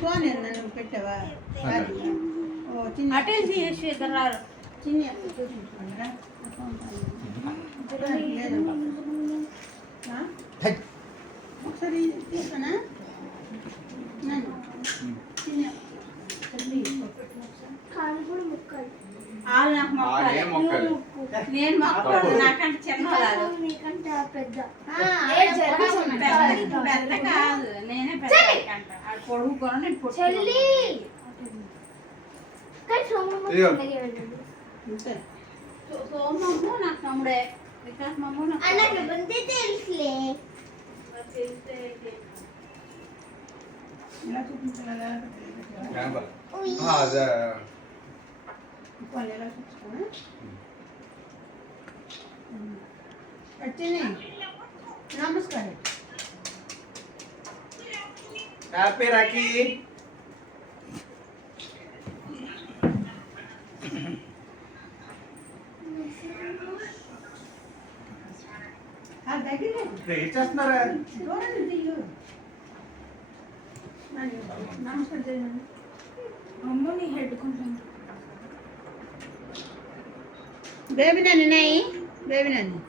కోనే నన్ను పెట్టవా ఓ చిన్న అటెల్ చేసి ఇద్దరు చిన్న చూసుకుంటారా ఒకసారి తీసానా నన్ను చిన్న కాలు కూడా ముక్కలు వాళ్ళు నాకు మొక్కలు నేను మొక్కలు నాకంటే చిన్న వాళ్ళు నీకంటే పెద్ద పెద్ద కాదు నేనే పెద్ద అంట అది పొడుగు కూడా నేను చెల్లి సోమమ్మ నాకు తమ్ముడే వికాస్ మమ్మ నాకు ముందే తెలుసులే ఇలా చూపించాలా అదే కొన్ని ఎలా చూపించుకోనా వచ్చింది నమస్కారం హ్యాపీ రాఖీ దగ్గర ఏం చేస్తున్నారా నమస్కారం చేయండి అమ్మ నీ హెడ్ కొంచెం బేబీ నన్ను ఉన్నాయి బేబీ నన్ను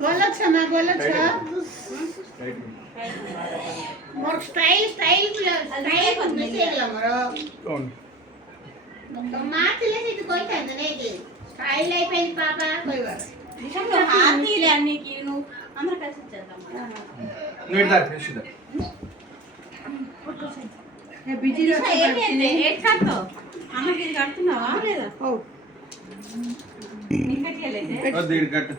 గొల్లొచ్చమ్మా గొల్లొచ్చా ମୋର ଷ୍ଟାଇଲ ମିଶେଇଗଲା ମୋର ତ ମା ଥିଲେ ସେଇଠି କହିଥାନ୍ତେ ନାଇଁ କି ଷ୍ଟାଇଲ అయిపోయింది పాప କହିବାର హాతీలే అన్నికి నువ్వు అందరూ కలిసి చేద్దాం బిజీలో ఏం కడతావు అమ్మకి ఇది కడుతున్నావా లేదా దీడికట్టు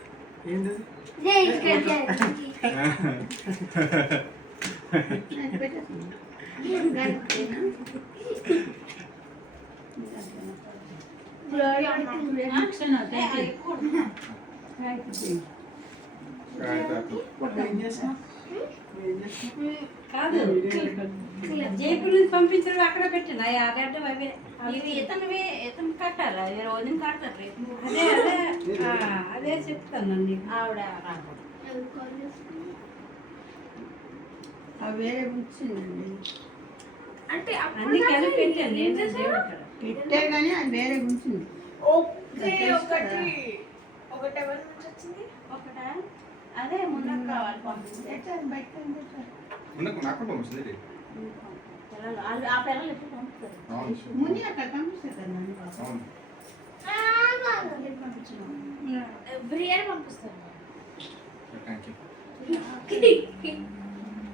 కాదు జైపూర్ నుంచి పంపించారు అక్కడ పెట్టిన అదట్టు అవే ఇవి ఇతను కట్టాలి అవి రోజున కడతారు రేపు అదే అదే అదే చెప్తాను నీకు ఆవిడ అవి వేరే ఉంచిందండి అంటే అన్ని కలిపి పెట్టాను నేను పెట్టే కానీ అది వేరే ఉంచింది ఒకటి ఎవరి నుంచి వచ్చింది ఒకట అదే ముందుకు కావాలి బయట నాకు పంపిస్తుంది పిల్లలు ఆ పిల్లలు ఎప్పుడు పంపుతారు ముని అక్కడ పంపిస్తారు కదా అవును ఎవ్రీ ఇయర్ పంపిస్తారు థ్యాంక్ యూ